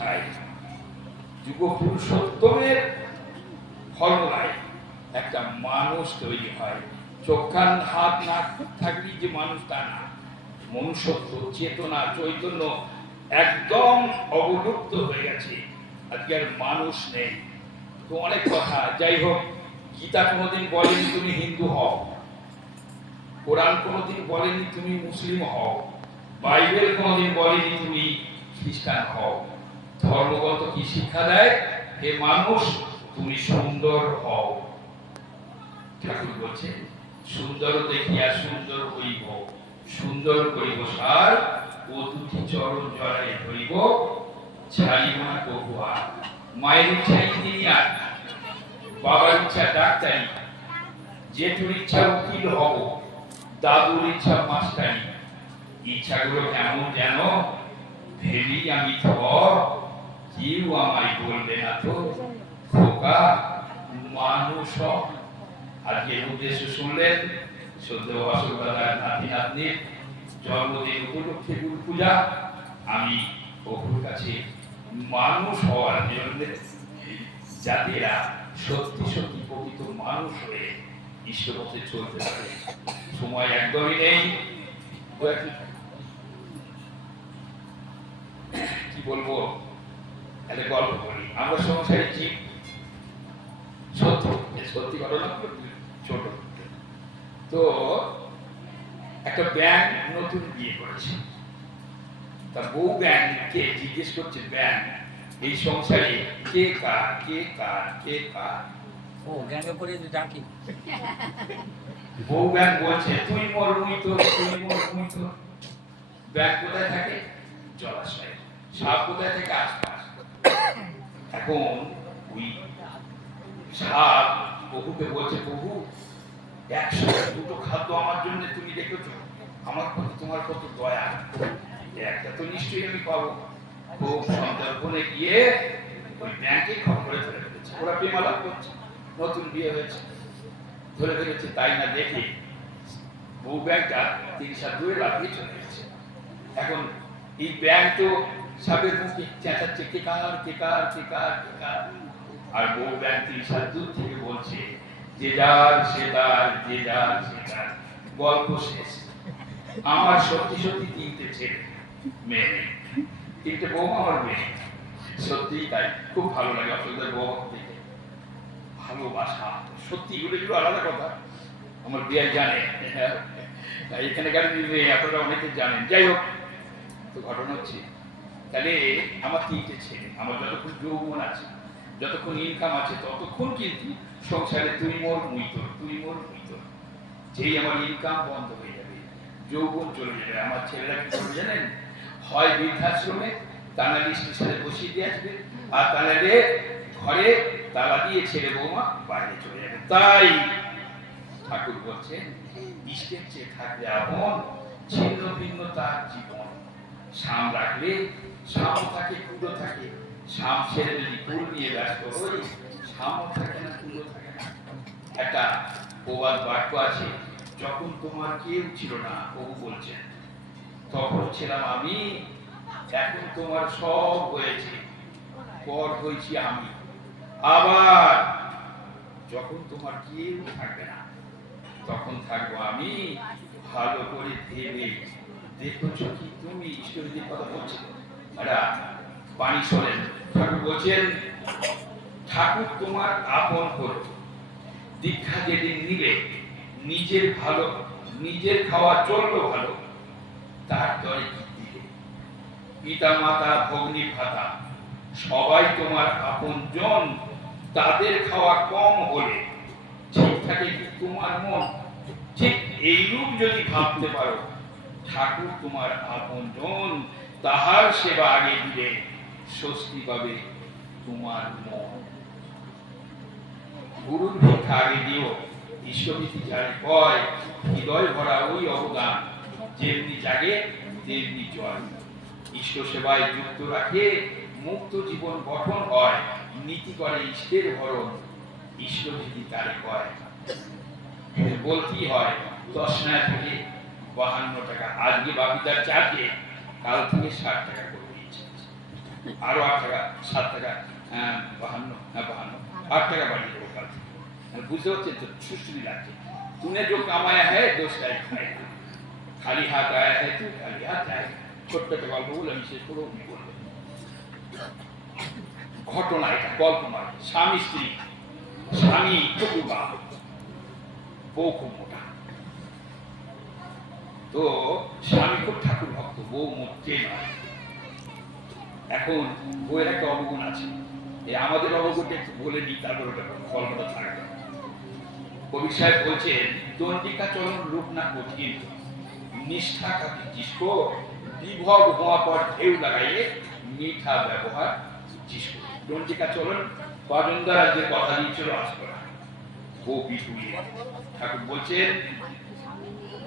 বোঝায়, যুগ পুরুষোত্তমের ফলনায় একটা মানুষ তৈরি হয়। চোখ কান হাত নাক থাকলেই যে মানুষ তা না, মনুষ্যত্ব চেতনা চৈতন্য একদম অবলুপ্ত হয়ে গেছে। আজকে আর মানুষ নেই। তো অনেক কথা, যাই হোক, গীতা কোনোদিন বলেনি তুমি হিন্দু হও, কোরআন কোনোদিন বলেনি তুমি মুসলিম হও, বাইবেল কোনোদিন বলেনি তুমি খ্রিস্টান হও। ধর্মগত কি শিক্ষা দেয়? হে মানুষ, তুমি সুন্দর হও। ঠাকুর বলছে, সুন্দর দেখিয়া সুন্দর হইব, সুন্দর করিব সার, ও দুটি চরণ জড়াই ধরিব, ছাড়িব না কবু আর। মায়ের ইচ্ছা ইঞ্জিনিয়ার, বাবার ইচ্ছা ডাক্তারি, জেঠুর ইচ্ছা উকিল হব, দাদুর ইচ্ছা মাস্টারি। ইচ্ছাগুলো কেমন যেন ভেবি আমি থর, কেউ আমায় বলবে না তো খোকা মানুষ। আজকে উদ্দেশ্য শুনলেন, সদ্য অশোকদাদার নাতি নাতনির জন্মদিন উপলক্ষে গুরু পূজা। আমি প্রভুর কাছে মানুষ হওয়ার জন্য, যাতে এরা সত্যি সত্যি প্রকৃত মানুষ হয়ে ঈশ্বরপথে চলতে পারে। সময় একদমই নেই। কি বলবো, একটা গল্প বলি। আমরা সংসারে জীব, সত্যি সত্যি ঘটনা, ছোট। তো একটা ব্যাঙ নতুন বিয়ে করেছে, তার বউ ব্যাঙকে জিজ্ঞেস করছে, ব্যাঙ এই সংসারে কে কার, কে কার, কে কার? ও গ্যাঙ্গে পড়ে ডাকি। বউ ব্যাঙ বলছে, তুই মোর মুই তোর, তুই মোর মুই তোর। ব্যাঙ কোথায় থাকে? জলাশয়ে। সাপ কোথায় থাকে? আশপাশ। এখন ওই সাপ বহুকে বলছে, বহু 100-200 খাদ্য আমার জন্য তুমি রেখেছো, আমার প্রতি তোমার কত দয়া, একটা তো নিশ্চয়ই আমি পাবো। খুব সন্তর্পণে গিয়ে ওই ব্যাংকে খবরে ধরে ফেলেছে। ওরা প্রেমালাপ করছে, নতুন বিয়ে হয়েছে, ধরে ফেলেছে। তাই না দেখে বউ ব্যাংকটা 3 হাত দূরে লাফিয়ে চলে গেছে। এখন এই ব্যাংক তো সাপের মুখে চেঁচাচ্ছে, কে কার, কে কার, কে কার, কে কার। আর বউ ব্যাংক 3 হাত দূর থেকে বলছে, যে যার সে তার, যে যার সে তার। গল্প শেষ। আমার সত্যি সত্যি 3টে ছেলে, মেয়ে নেই। 3টে বউ আমার মেয়ে। সত্যিই তাই, খুব ভালো লাগে অশোকদের বউ দেখে। ভালোবাসা সত্যি, এগুলো একটু আলাদা কথা। আমার বিয়ে জানে, এখানকার মেয়ে আপনারা অনেকে জানেন। যাই হোক, তো ঘটনা হচ্ছে, তাহলে আমার 3টে ছেলে, আমার যতক্ষণ যৌবন আছে, যতক্ষণ ইনকাম আছে, ততক্ষণ কিন্তু সংসারে তুই মোর মুই তোর, তুই মোর মুই তোর। যেই আমার ইনকাম বন্ধ হয়ে যাবে, যৌবন চলে যাবে, আমার ছেলেরা কি করবে জানেন? হয় বৃদ্ধাশ্রমে তানালি স্টেশনে বসিয়ে দিয়ে আসবে, আর তাহলে ঘরে তালা দিয়ে ছেলে বৌমা বাইরে চলে যাবে। তাই ঠাকুর বলছেন, ইষ্টের চেয়ে থাকবে আপন, ছিন্ন ভিন্ন তার জীবন। শাম রাখলে শাম থাকে, কুড়ো থাকে। শাম ছেড়ে যদি কুল নিয়ে ব্যস্ত হই, শামও থাকে না, কুড়ো থাকে না। একটা প্রবাদ বাক্য আছে, যখন তোমার কেউ ছিল না, প্রভু বলছেন, তখন ছিলাম আমি, এখন তোমার সব হয়েছে, পর হয়েছি আমি। আবার যখন তোমার কেউ থাকবে না, তখন থাকবো আমি। ভালো করে ভেবে দেখেছো কি তুমি? ঈশ্বরীদের কথা বলছেন, একটা পানি শোনেন। ঠাকুর বলছেন, ঠাকুর তোমার আপন করো, দীক্ষা যেদিন নিলে নিজের ভালো, নিজের খাওয়া চললো ভালো, তার দরে কি দিলে? পিতা মাতা ভগ্নী ভাতা সবাই তোমার আপন জন, তাদের খাওয়া কম হলে ঠিক থাকে কি তোমার মন? ঠিক এইরূপ যদি ভাবতে পারো, ঠাকুর তোমার আপন জন, তাহার সেবা আগে দিলে স্বস্তি পাবে তোমার মন। গুরুর ভিক্ষা আগে দিও, ঈশ্বরীতি যারে কয়, হৃদয় ভরা ওই অবদান, যেমনি জাগে তেমনি জয়। ইষ্ট সেবায় যুক্ত রাখে মুক্ত জীবন গঠন হয়, নীতি করে ইষ্টের ভরণ, ঈশ্বরীতি তারে কয়। বলতেই হয়, 10 নয়া থেকে 52 টাকা, আজকে বাপিদার চার্জে কাল থেকে 60 টাকা করে দিয়েছে। আরো 8 টাকা 7 টাকা 52 52 8 টাকা বাড়িয়ে দেবো কাল থেকে। বুঝতে পারছেন তো, সুশ্রী লাগছে। तूने जो कमाया है दोस्त खाएगा, खाली हाथ आया है तू खाली हाथ जाएगा। ছোট্ট একটা গল্প বলে আমি শেষ করবো, কি বলবো। ঘটনা এটা, গল্প নয়। স্বামী স্ত্রী, স্বামী খুব বা বউ খুব মোটা। তো স্বামী খুব ঠাকুর ভক্ত, বউ মোটে নয়। এখন বইয়ের একটা অবগুণ আছে, এই আমাদের অবগুণটা একটু বলে দিই, তারপর ওটা গল্পটা থাকবে। কবি সাহেব বলছেন, দণ্ডিকা চলন রূপ না কঠিন, নিষ্ঠা কাটি जिसको বিভব হওয়া পর ঢেউ লাগাইয়ে মিঠা ব্যবহার जिसको। দণ্ডিকা চলন বাজনদার যে কথা দিয়েছিল আজকরা, বউ বিটুইয়ে ঠাকুর বলছেন,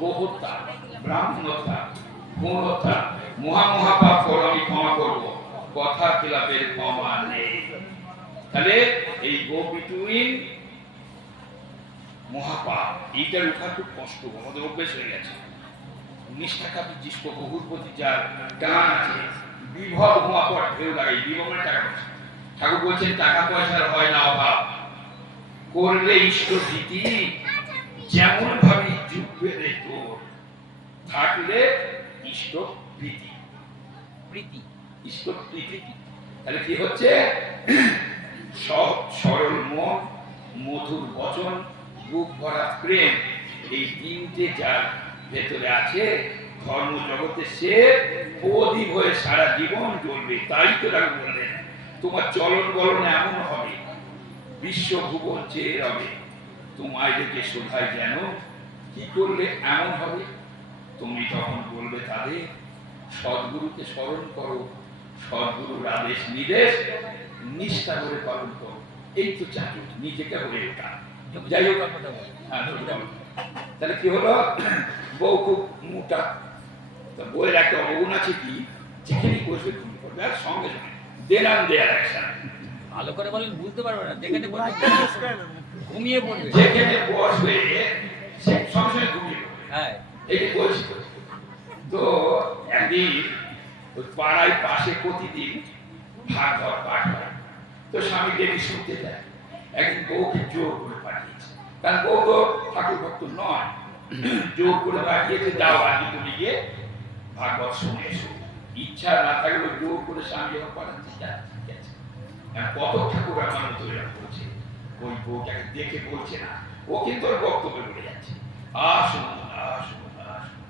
গোহত্যা, ব্রাহ্মণ হত্যা, গুণ হত্যা, মহামহাপাপ করো আমি ক্ষমা করবো, কথা খিলাপের ক্ষমা নেই। তাহলে এই গো বিটুইন মহাপাপ, এইটার উঠা খুব কষ্ট, আমাদের অভ্যেস হয়ে গেছে। নিষ্ঠা কাপি जिसको বহুর প্রতি যার টান আছে, বিভব হওয়া পর ঢেউ লাগাই, বিভবের টাকা পয়সা। ঠাকুর বলছেন টাকা পয়সার হয় না অভাব, করলে ইষ্ট ভীতি যেমন ভাবে যুগবে রে তোর, থাকলে ইষ্ট প্রীতি। প্রীতি, ইষ্ট প্রীতি। তাহলে কি হচ্ছে, সব সরল মন, মধুর বচন, বুক ভরা প্রেম, এই তিনটে যার ভেতরে আছে, ধর্ম জগতে সে প্রদীপ হয়ে সারা জীবন জ্বলবে। তাই তো ঠাকুর বললেন, তোমার চলন বলন এমন হবে, বিশ্ব ভুবন চেয়ে রবে, তোমায় দেখে শোধায় যেন কি করলে এমন হবে। তুমি তখন বলবে তাদের, সদ্গুরুকে স্মরণ করো, সদ্গুরুর আদেশ নির্দেশ নিষ্ঠা করে পালন করো। এই তো চাকরি, নিজেকে হয়ে ওঠা। যাই হোক, তাহলে কি হলো, বউ খুব মোটা। বইয়ের একটা অবগুণ আছে কি, যেখানে বসবে তুমি করবে, আর সঙ্গে সঙ্গে দেনাম দেয়ার অ্যাকশন। ভালো করে বলেন, বুঝতে পারবে না, যেখানে ঘুমিয়ে পড়বে, যেখানে বসবে সে সঙ্গে সঙ্গে ঘুমিয়ে পড়বে। হ্যাঁ, এই বলছি তো। একদিন পাড়ায় পাশে প্রতিদিন ভাগবত পাঠ হয়, তো স্বামী দেবী শুনতে যায়। একদিন বউকে জোর করে পাঠিয়েছে, কারণ বউ তো ঠাকুর ভক্ত নয়, জোর করে পাঠিয়েছে, যাও আজকে তুমি গিয়ে ভাগবত শুনে এসো। ইচ্ছা না থাকলে জোর করে স্বামী যখন পাঠাচ্ছে, ঠিক আছে। কত ঠাকুর আমার মতো এরকম করছে, ওই বউকে দেখে বলছে না, ও কিন্তু ওর বক্তব্যে বলে যাচ্ছে, আসুন আসুন আসুন।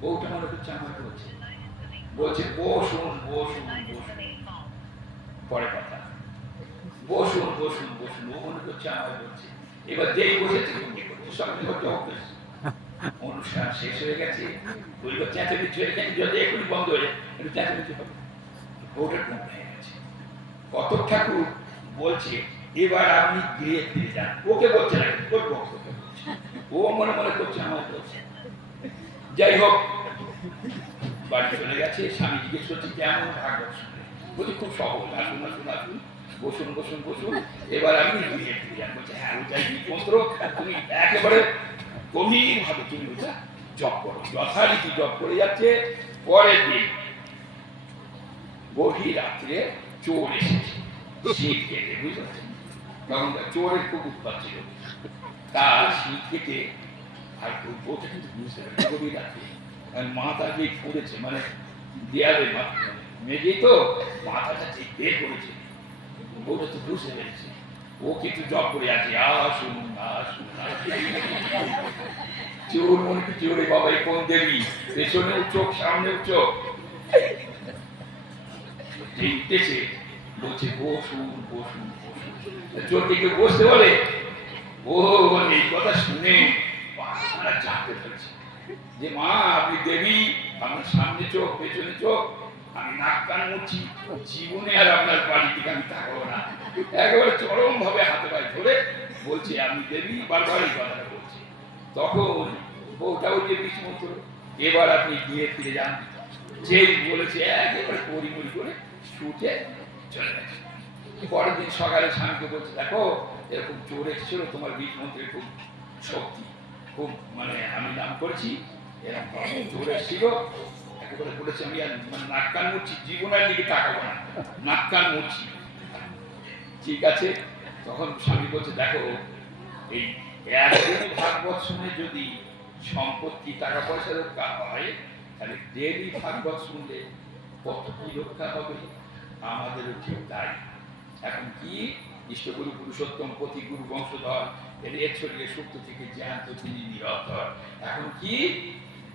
বউটা মনে করছে আমাকে বলছে, বলছে বসুন বসুন বসুন। পরে কথা, বসুন বসুন বসুন, ও মনে করছে আমাকে বলছে। এবার যেই বসেছে তুমি করছে, সঙ্গে করতে অভ্যেস। অনুষ্ঠান শেষ হয়ে গেছে, ওইবার চেঁচামেচি হয়ে গেছে, যদি এখনই বন্ধ হয়ে যায়, একটু চেঁচামেচি হবে। বউটা কম হয়ে গেছে। কত ঠাকুর বলছে, এবার আপনি গৃহে ফিরে যান। ওকে বলছে না, তোর বক্তব্য বলছে, ও মনে মনে করছে আমাকে বলছে। যাই হোক, বাড়ি চলে গেছে। স্বামী জিজ্ঞেস করছে কেমন ভাগবত শুনলে, বলছি খুব সহজ, আসুন আসুন আসুন, বসুন বসুন বসুন, এবার আপনি গৃহে ফিরে যান। বলছে হ্যাঁ, ওটাই মন্ত্র, তুমি একেবারে গভীর ভাবে তুমি ওটা জপ করো। যথারীতি জপ করে যাচ্ছে। পরের দিন গভীর রাত্রে চোর এসেছে, শীত কেটে, বুঝতে পারছেন, তখন চোরের খুব উৎপাত ছিল। তার শীত কেটে, আর বউটা কিন্তু বুঝতে পারে গভীর রাত্রে মাথা যে পড়েছে, মানে দেয়ালে মেঝে তো মাথাটা ঠিক বের করেছে। বউটা তো বুঝতে পেরেছে, ও কিন্তু জব করে আছে, আসুন আসুন। চোর মনে করছে, ওরে বাবা কোন দেবী, পেছনেও চোখ সামনেও চোখ। উঠতেছে, বলছে বসুন বসুন বসুন। চোর দিকে বসতে বলে, ও এই কথা শুনে পাড়া জানতে ফেলছে যে মা আপনি দেবী, আপনার সামনে চোখ পেছনে চোখ, আমি নাক কান মুচ্ছি, জীবনে আর আপনার বাড়ি থেকে আমি থাকবো না। একেবারে চরম ভাবে হাতে পায়ে ধরে বলছে আমি দেবী, বারবার এই কথাটা বলছে। তখন বউটা ওই যে বিষ্ণু, এবার আপনি গিয়ে ফিরে যান। যেই বলেছে একেবারে পরিমরি করে ছুটে চলে গেছে। পরের দিন সকালে স্বামীকে বলছে, দেখো এরকম চোর এসেছিল, তোমার বীজ মন্ত্রের খুব শক্তি, খুব মানে আমি নাম করেছি, এরকম চোর এসেছিল, একেবারে বলেছে আমি আর মানে নাক কান মুড়ছি, জীবনের দিকে তাকাবো না, নাক কান মুড়ছি। ঠিক আছে, তখন স্বামী বলছে দেখো এই একদিনই ভাগবত শুনে যদি সম্পত্তি টাকা পয়সা রক্ষা হয়, তাহলে ডেলি ভাগবত শুনলে কত কি রক্ষা হবে। আমাদেরও ঠিক তাই। এখন কি ইষ্টগুরু পুরুষোত্তম পতি গুরু বংশধর এর শরীরে সুপ্ত থেকে জ্ঞান তো তিনি নিরন্তর। এখন কি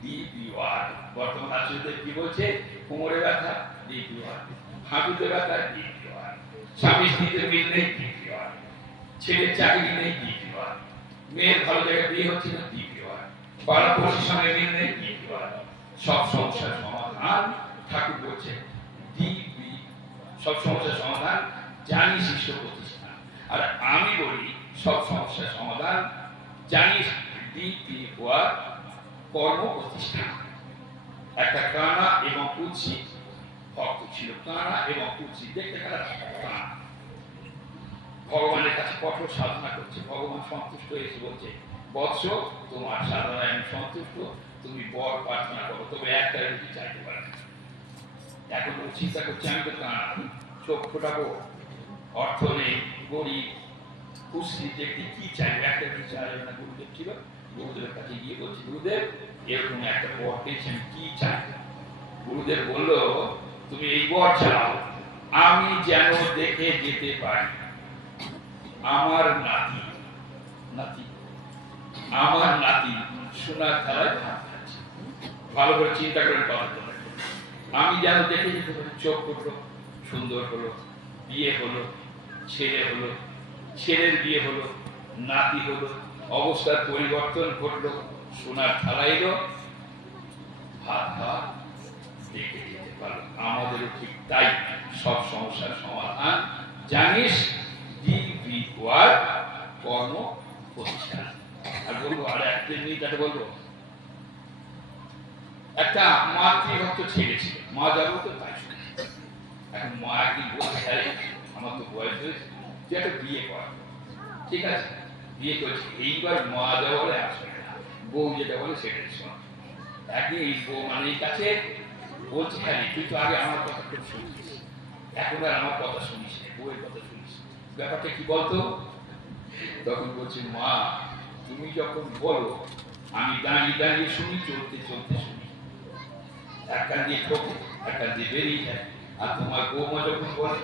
ডিপিওয়ার বর্তমান আচার্যদেব কি বলছে, কোমরে ব্যথা ডিপিওয়ার, হাঁটুতে ব্যথা ডিপিওয়ার, স্বামী স্ত্রীতে মিল নেই ডিপিওয়ার, ছেলের চাকরি নেই ডিপিওয়ার, মেয়ের ভালো জায়গায় বিয়ে হচ্ছে না ডিপিওয়ার, পাড়া পড়শির সঙ্গে মিল নেই ডিপিওয়ার। সব সমস্যার সমাধান ঠাকুর বলছে ডিপি, সব সমস্যার সমাধান জানি শিষ্য প্রতিষ্ঠান। আর আমি বলি সব সমস্যার সমাধান জানি ডিপি হওয়ার কর্ম প্রতিষ্ঠান। একটা কানা এবং কুৎসিত ভক্ত ছিল, কানা এবং কুৎসিত, দেখতে খারাপ কানা, ভগবানের কাছে কঠোর সাধনা করছে, ভগবান সন্তুষ্ট হয়েছে, বলছে বৎস তোমার সাধনায় আমি সন্তুষ্ট, তুমি বর প্রার্থনা করো, তবে একটা রুটি চাইতে পারে। এখন ও চিন্তা করছে আমি তো কানা, চোখ ফোটাবো, অর্থ নেই, গরিব, কুৎসিত ব্যক্তি কি চাইবে, একটা রুটি চাইবে না। গুরুদেব ছিল, গুরুদেবের কাছে গিয়ে বলছে গুরুদেব এরকম একটা বর পেয়েছি, আমি কি চাই। গুরুদেব বলল তুমি এই বর চাও, আমি যেন দেখে যেতে পারি আমার নাতি, নাতি আমার নাতি সোনার থালায় ভাত খাচ্ছে। ভালো করে চিন্তা করে কথা, আমি যেন দেখে যেতে পারি চোখ উঠলো, সুন্দর হলো, বিয়ে হলো, ছেলে হলো, ছেলের বিয়ে হলো, নাতি হলো, অবস্থার পরিবর্তন ঘটলো, সোনার থালা এলো, ভাত ভাত দেখে যেতে পারো। আমাদেরও ঠিক তাই, সব সমস্যার সমাধান জানিস ডিপি হওয়ার কর্ম প্রতিষ্ঠান। আর বলবো আর একটা মিনিট বলবো, একটা মাতৃভক্ত ছেলে ছিল, মা যাবো তো তাই শুনে। এখন মা একদিন বলতে চাই আমার তো বয়স হয়েছে, তুই একটা বিয়ে কর। ঠিক আছে, বিয়ে করছি, এইবার মা যা বলে আসবে না, বউ যেটা বলে সেটাই শোন। একদিন এই বউ মানে এই কাছে বলছে খালি তুই তো আগে আমার কথা খুব শুনিস, এখন আর আমার কথা শুনিস না, বউয়ের কথা শুনিস, ব্যাপারটা কি বলতো। তখন বলছে মা তুমি যখন বলো আমি দাঁড়িয়ে দাঁড়িয়ে শুনি, চলতে চলতে শুনি, এক কান দিয়ে ঠোকে এক কান দিয়ে বেরিয়ে যায়। আর তোমার বৌমা যখন বলে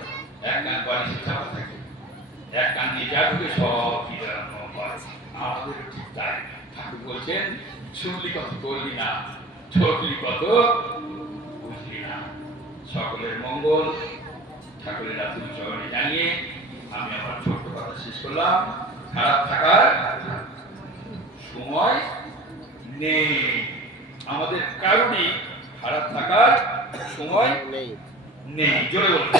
এক কান বাড়িতে চাপা থাকে, এক কান দিয়ে যা ঢুকে সব আমাদের ঠিক তাই। ঠাকুর বলছেন শুনলি কত করলি না, ঠকলি কত বুঝলি না। সকলের মঙ্গল ঠাকুরের রাত্রি চরণে জানিয়ে আমি আমার ছোট্ট কথা শেষ করলাম। খারাপ থাকার সময় নেই, আমাদের কারণে খারাপ থাকার সময় নেই। জোরে বলুন।